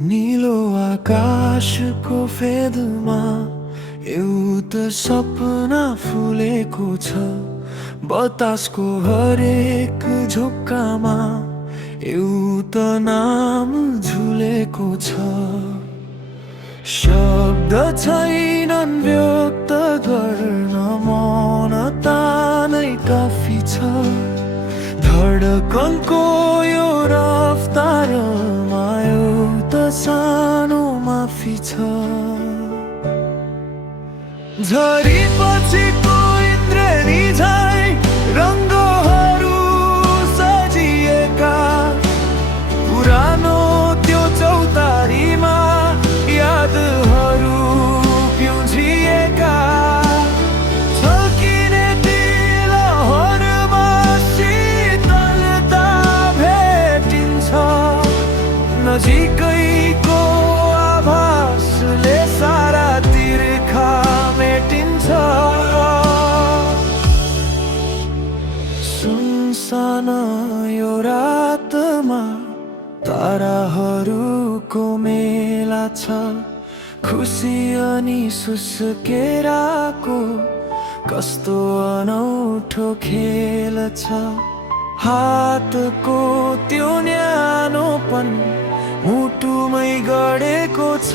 नीलो आकाशको फेदमा एउटा सपना फुलेको छ। बतासको हरेक झोक्कामा एउटा नाम झुलेको छ। शब्द छैनन् व्यक्त गर्न, मौनता नै काफी छ। धडकनको यो रफ्तारमा एउटा सानो माफी छ। झरी पछिको इन्द्रेणी झै रङ्गहरू सजिएका, पुरानो त्यो चौतारीमा यादहरू पिउजिएका। छल्किने तिलहरमा शीतलता भेटिन्छ, नजिकैको आभासले सारा तिर्खा मेटिन्छ। सुनसान यो रातमा ताराहरूको मेला छ। खुसी अनि सुस्केराको कस्तो अनौठो खेल छ। हातको त्यो न्यानोपन मुटुमै गडेको छ।